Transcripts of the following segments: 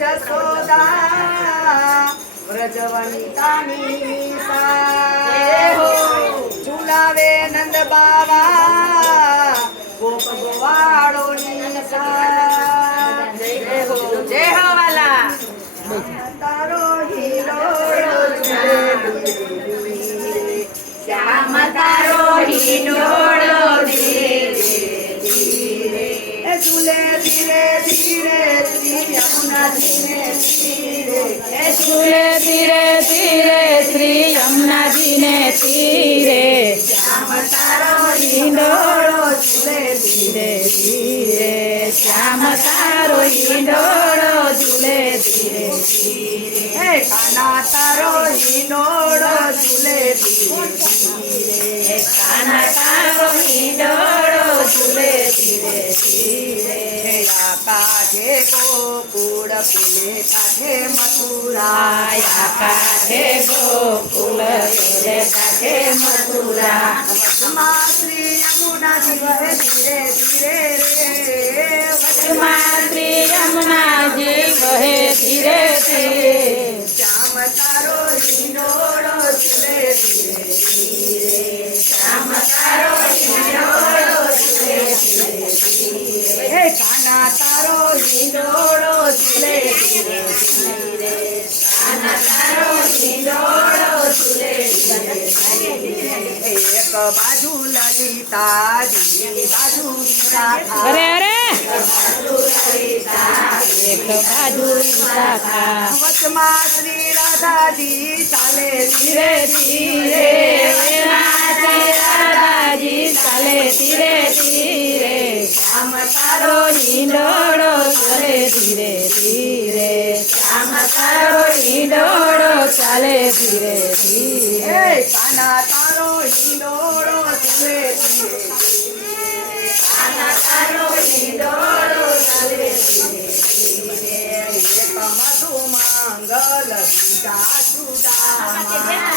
જશોદા વ્રજવનિતાની ઝુલાવે નંદ બાવા ગોપ ગોવાળોની જય હો વાલા તારો હિલોળો શ્યામ તારો હિંડોળો ઝૂલે ધીરે ધીરે શ્રી યમુનાજીને તીરે ઝૂલે ધીરે ધીરે શ્રી યમુનાજીને તીરે શ્યામ તારો હિંડોળો ઝૂલે ધીરે ધીરે શ્યામ તારો હિંડોળો ઝૂલે ધીરે ધીરે હે કાના તારો હિલોળો ઝૂલે ધીરે કાના તારો હિંડોળો ઝૂલે ધીરે ધીરે કાઢે ગોકુળ ફૂલે કાઢે મથુરા આયા કાઢે ગોકુળ ફૂલે કાઢે મથુરા વચમાં શ્રી યમુનાજી વહે ધીરે ધીરે રે વચમાં શ્રી યમુનાજી વહે ધીરે ધીરે શ્યામ તારો હિલોળો ઝૂલે ધીરે ધીરે શ્યામ તારો હિંડોળો ઝૂલે ધીરે ધીરે હે કાના તારો હિલોળો ઝૂલે ધીરે ધીરે કાના તારો હિંડોળો ઝૂલે ધીરે ધીરે એક બાજુ લલિતાજી બાજુ વિશાખા અરે અરે એક બાજુ વિશાખા વચમાં શ્રી રાધાજી ચાલે ધીરે ધીરે રાધાજી ચાલે ધીરે ધીરે શ્યામ તારો હિંડોળો ચાલે ધીરે ધીરે શ્યામ તારો હિંડોળો ચાલે ધીરે ધીરે હે કાના તારો હિલોળો ઝૂલે ધીરે કાના તારો હિંડોળો ચાલે ધીરે એક મધુ મંગલ બીજા સુદામા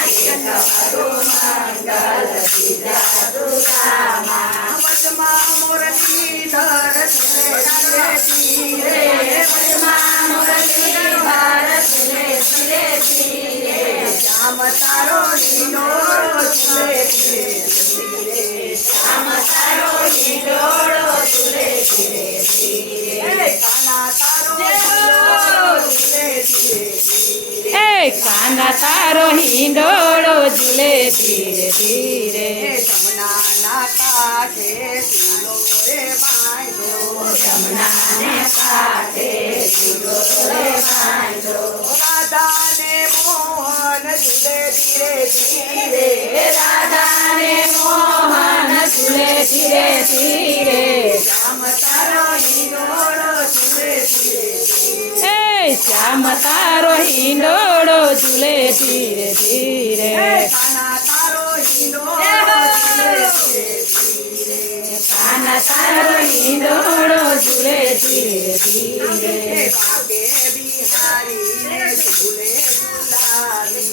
વચમાં મુરલીધર ઝૂલે ધીરે ધીરે શ્યામ તારો હિલોળો ઝૂલે ધીરે ધીરે હે કાના તારો હિલોળો ઝૂલે ધીરે એ કાના તારો હિંડોળો ઝૂલે ધીરે ધીરે હે જમનાના કાંઠે ઝૂલો રે બાંધો જમનાને કાંઠે ઝૂલો રે બાંધો રાધાને મોહન ઝૂલે ધીરે ધીરે રાધાને મોહન ઝૂલે ધીરે ધીરે શ્યામ તારો હિલોળો ઝૂલે ધીરે ધીરે એ શ્યામ તારો હિંડોળો ઝૂલે ધીરે ધીરે હે કાના તારો હિલોળો ઝૂલે ધીરે ધીરે કાના તારો હિંડોળો ઝૂલે ધીરે ધીરે હે ભાગે બિહારીને ઝૂલે ઝૂલાવી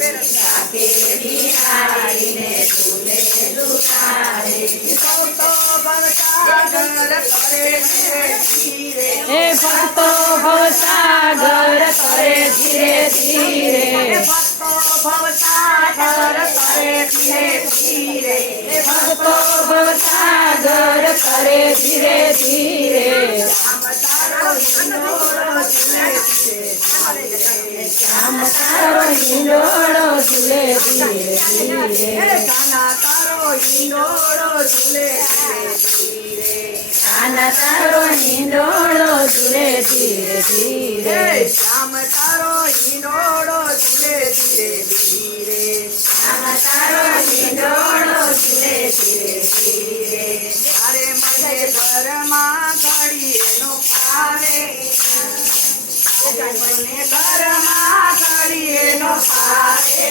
કે બિહારીને ઝૂલે ઝૂલાવે ભક્તો ભવસાગર કરે ધીરે ધીરે હે ભક્તો ભવસાગર કરે ધીરે ધીરે ભક્તો ભવસાગર કરે ધીરે ધીરે ભક્તો ભવસાગર કરે ધીરે ધીરે શ્યામ તારો હિલોળો ઝૂલે ધીરે ધીરે શ્યામ તારો હિંડોળો ઝૂલે ધીરે ધીરે કાના તારો હિલોળો ઝૂલે ધીરે ધીરે કાના તારો હિંડોળો ઝૂલે ધીરે ધીરે શ્યામ તારો હિલોળો ઝૂલે ધીરે ધીરે કાના તારો હિંડોળો ઝૂલે ધીરે ધીરે તારે મને ઘરમાં ઘડીએ નો ફાવે મને ઘરમાં ઘડીએ નો ફાવે